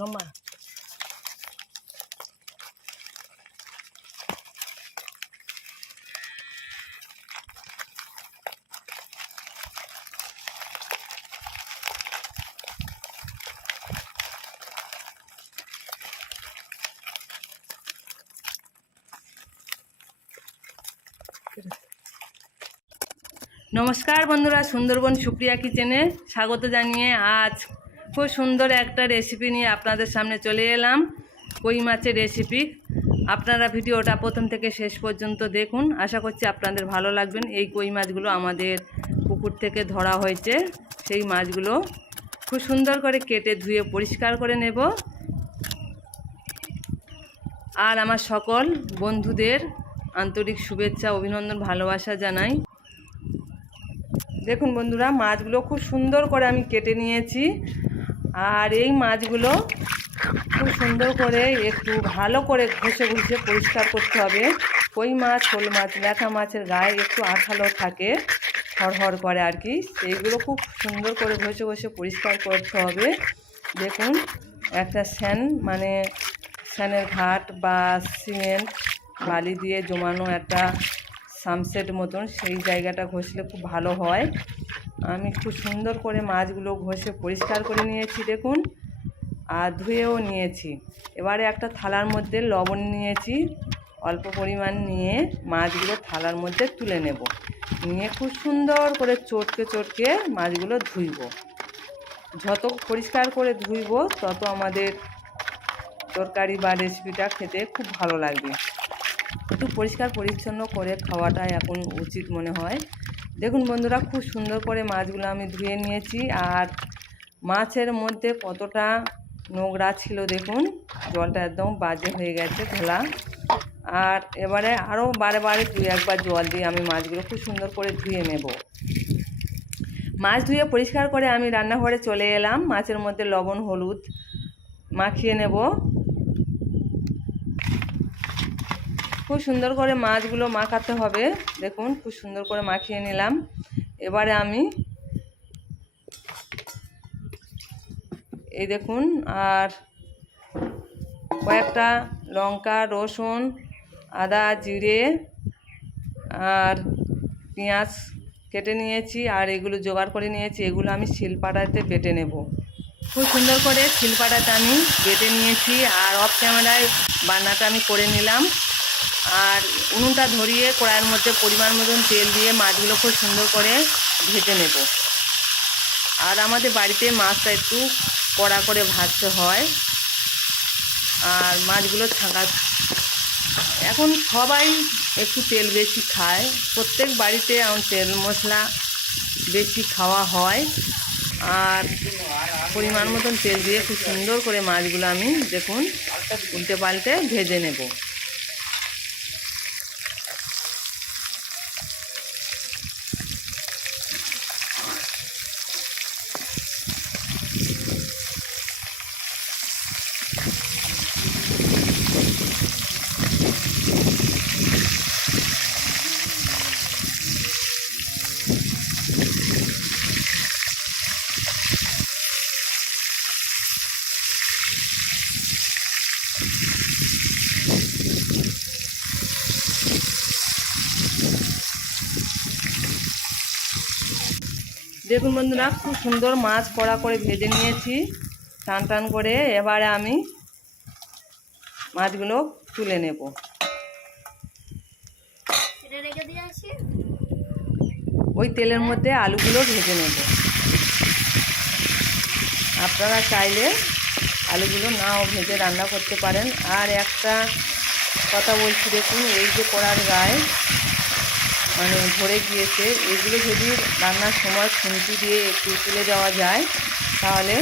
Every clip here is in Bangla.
লম্বা। নমস্কার বন্ধুরা, সুন্দরবন সুপ্রিয়া কিচেনে স্বাগত জানিয়ে আজ খুব সুন্দর একটা রেসিপি নিয়ে আপনাদের সামনে চলে এলাম। কই মাছের রেসিপি। আপনারা ভিডিওটা প্রথম থেকে শেষ পর্যন্ত দেখুন, আশা করছি আপনাদের ভালো লাগবেন। এই কই মাছগুলো আমাদের পুকুর থেকে ধরা হয়েছে, সেই মাছগুলো খুব সুন্দর করে কেটে ধুয়ে পরিষ্কার করে নেব। আর আমার সকল বন্ধুদের আন্তরিক শুভেচ্ছা, অভিনন্দন, ভালোবাসা জানাই। দেখুন বন্ধুরা, মাছগুলো খুব সুন্দর করে আমি কেটে নিয়েছি। আর এই মাছগুলো খুব সুন্দর করে একটু ভালো করে ঘষে ঘষে পরিষ্কার করতে হবে। কই মাছ, শোল মাছ, ল্যাঠা মাছের গায়ে একটু আঠালো থাকে, হড়হড় করে আর কি, সেইগুলো খুব সুন্দর করে ঘষে ঘষে পরিষ্কার করতে হবে। দেখুন, একটা স্যানের ঘাট বা সিমেন্ট বালি দিয়ে জমানো একটা সামসেট মতন, সেই জায়গাটা ঘষলে খুব ভালো হয়। আমি খুব সুন্দর করে মাছগুলো ঘষে পরিষ্কার করে নিয়েছি দেখুন, আর ধুয়েও নিয়েছি। এবারে একটা থালার মধ্যে লবণ নিয়েছি, অল্প পরিমাণ নিয়ে মাছগুলো থালার মধ্যে তুলে নেব। নিয়ে খুব সুন্দর করে চটকে চটকে মাছগুলো ধুইব। যত পরিষ্কার করে ধুইব তত আমাদের তরকারি বা রেসিপিটা খেতে খুব ভালো লাগবে। একটু পরিষ্কার পরিচ্ছন্ন করে খাওয়াটাই এখন উচিত মনে হয়। দেখুন বন্ধুরা, খুব সুন্দর করে মাছগুলো আমি ধুয়ে নিয়েছি। আর মাছের মধ্যে কতটা নোংরা ছিল দেখুন, জলটা একদম বাজে হয়ে গেছে ঘোলা। আর এবারে আরও বারে বারে দুই একবার জল দিয়ে আমি মাছগুলো খুব সুন্দর করে ধুয়ে নেব। মাছ ধুয়ে পরিষ্কার করে আমি রান্নাঘরে চলে এলাম। মাছের মধ্যে লবণ হলুদ মাখিয়ে নেব। খুব সুন্দর করে মাছগুলো মাখাতে হবে। দেখুন, খুব সুন্দর করে মাখিয়ে নিলাম। এবারে আমি এই দেখুন, আর কয়েকটা লঙ্কা, রসুন, আদা, জিরে আর পেঁয়াজ কেটে নিয়েছি, আর এগুলো জোগাড় করে নিয়েছি। এগুলো আমি শিলপাটাতে বেটে নেব। খুব সুন্দর করে শিলপাটাতে আমি বেটে নিয়েছি। আর অফ ক্যামেরায় বান্নাটা আমি করে নিলাম। আর উনুনটা ধরিয়ে কড়াইয়ের মধ্যে পরিমাণ মতন তেল দিয়ে মাছগুলো খুব সুন্দর করে ভেজে নেব। আর আমাদের বাড়িতে মাছটা একটু কড়া করে ভাজতে হয়। আর মাছগুলো এখন সবাই একটু তেল বেশি খায়, প্রত্যেক বাড়িতে তেল মশলা বেশি খাওয়া হয়। আর পরিমাণ মতন তেল দিয়ে খুব সুন্দর করে মাছগুলো আমি দেখুন উল্টে পাল্টে ভেজে নেব। দেখুন বন্ধুরা, খুব সুন্দর মাছ কড়া করে ভেজে নিয়েছি টান টান করে। এবারে আমি মাছগুলো তুলে নেব। ওই তেলের মধ্যে আলুগুলো ভেজে নেব। আপনারা চাইলে আলুগুলো নাও ভেজে রান্না করতে পারেন। আর একটা কথা বলছি, দেখুন এই যে কড়ার গায়ে ধরে গিয়েছে, এগুলো যদি রান্নার সময় খুন্তি দিয়ে একটু তুলে দেওয়া যায় তাহলে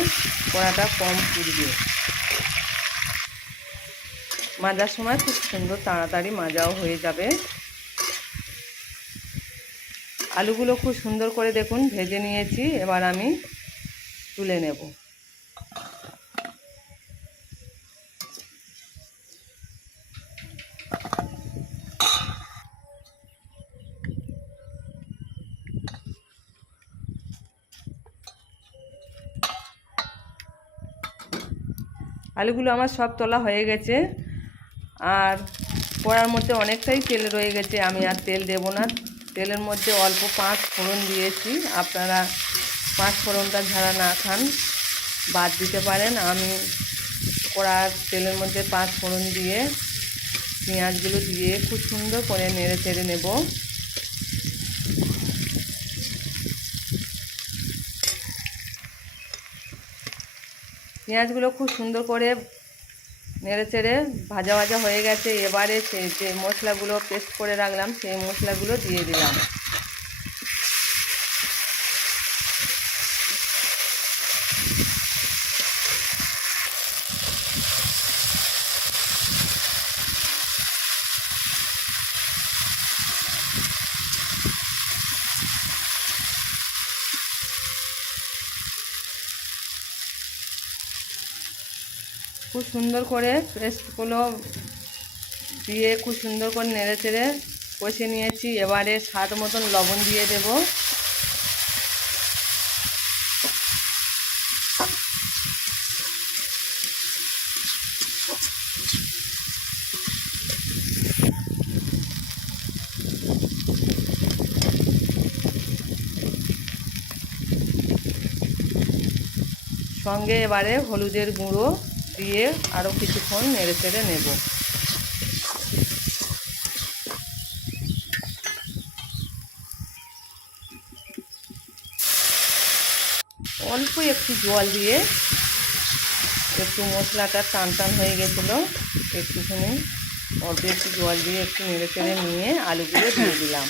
কড়াটা কম পুড়বে। মাজার সময় খুব সুন্দর তাড়াতাড়ি মাজাও হয়ে যাবে। আলুগুলো খুব সুন্দর করে দেখুন ভেজে নিয়েছি। এবার আমি তুলে নেব। আলুগুলো আমার সব তোলা হয়ে গেছে, আর কড়ার মধ্যে অনেকটাই তেল রয়ে গেছে। আমি আর তেল দেব না, তেলের মধ্যে অল্প 5 ফোড়ন দিয়েছি। আপনারা 5 ফোড়নটা ঝাড়া না খান বাদ দিতে পারেন। আমি কড়ার তেলের মধ্যে 5 ফোড়ন দিয়ে পেঁয়াজগুলো দিয়ে খুব সুন্দর করে নেড়ে চেড়ে নেব। পেঁয়াজগুলো খুব সুন্দর করে নেড়ে চেড়ে ভাজা ভাজা হয়ে গেছে। এবারে সেই যে মশলাগুলো পেস্ট করে রাখলাম সেই মশলাগুলো দিয়ে দিলাম। খুব সুন্দর করে পেস্টগুলো দিয়ে খুব সুন্দর করে নেড়ে চেড়ে কষে নিয়েছি। এবারে স্বাদ মতন লবণ দিয়ে দেব। সঙ্গে এবারে হলুদের গুঁড়ো দিয়ে আরও কিছুক্ষণ নেড়ে চেড়ে নেব। অল্প একটু জল দিয়ে, একটু মশলাটা টান টান হয়ে গেছিলো, একটুখানি অল্প একটু জল দিয়ে একটু নেড়ে চেড়ে নিয়ে আলুগুলো দিয়ে দিলাম।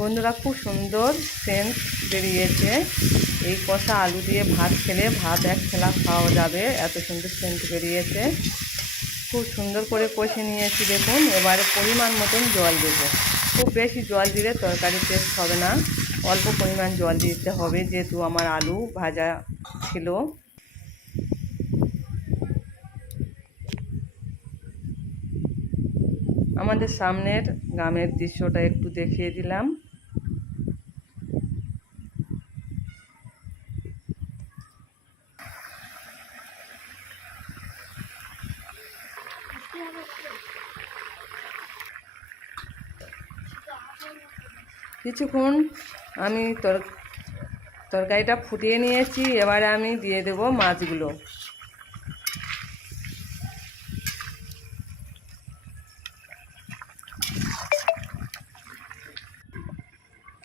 বন্ধুরা, খুব সুন্দর সেন্ট বেরিয়েছে। এই কষা আলু দিয়ে ভাত খেলে ভাত এক খেলা খাওয়া যাবে, এত সুন্দর সেন্ট বেরিয়েছে। খুব সুন্দর করে কষে নিয়েছি দেখুন। এবারে পরিমাণ মতন জল দেব। খুব বেশি জল দিলে তরকারি টেস্ট হবে না, অল্প পরিমাণ জল দিতে হবে, যেহেতু আমার আলু ভাজা ছিল। আমাদের সামনের গ্রামের দৃশ্যটা একটু দেখিয়ে দিলাম। কিছুক্ষণ আমি তরকারিটা ফুটিয়ে নিয়েছি। এবারে আমি দিয়ে দেব মাছগুলো।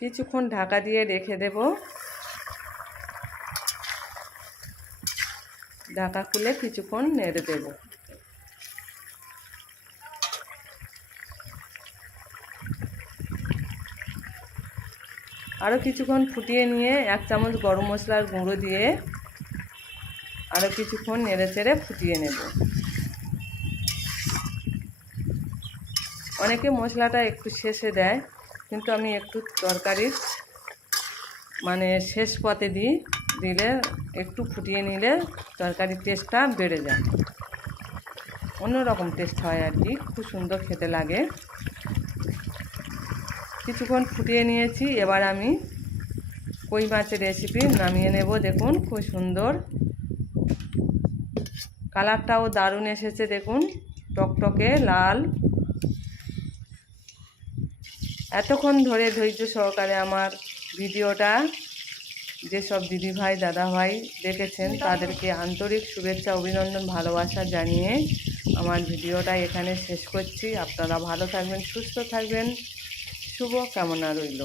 কিছুক্ষণ ঢাকা দিয়ে রেখে দেব। ঢাকা খুলে কিছুক্ষণ নেড়ে দেব। আরও কিছুক্ষণ ফুটিয়ে নিয়ে 1 চামচ গরম মশলার গুঁড়ো দিয়ে আরও কিছুক্ষণ নেড়ে চেড়ে ফুটিয়ে নেব। অনেকে মশলাটা একটু শেষে দেয়, কিন্তু আমি একটু তরকারির শেষ পথে দিলে একটু ফুটিয়ে নিলে তরকারির টেস্টটা বেড়ে যায়, অন্যরকম টেস্ট হয় আর কি, খুব সুন্দর খেতে লাগে। কিছুক্ষণ ফুটিয়ে নিয়েছি। এবার আমি কই মাছের রেসিপি নামিয়ে নেব। দেখুন খুব সুন্দর কালারটাও দারুণ এসেছে, দেখুন টকটকে লাল। এতক্ষণ ধরে ধৈর্য সহকারে আমার ভিডিওটা যেসব দিদিভাই দাদাভাই দেখেছেন তাদেরকে আন্তরিক শুভেচ্ছা, অভিনন্দন, ভালোবাসা জানিয়ে আমার ভিডিওটা এখানে শেষ করছি। আপনারা ভালো থাকবেন, সুস্থ থাকবেন, শুভ কামনা রইল।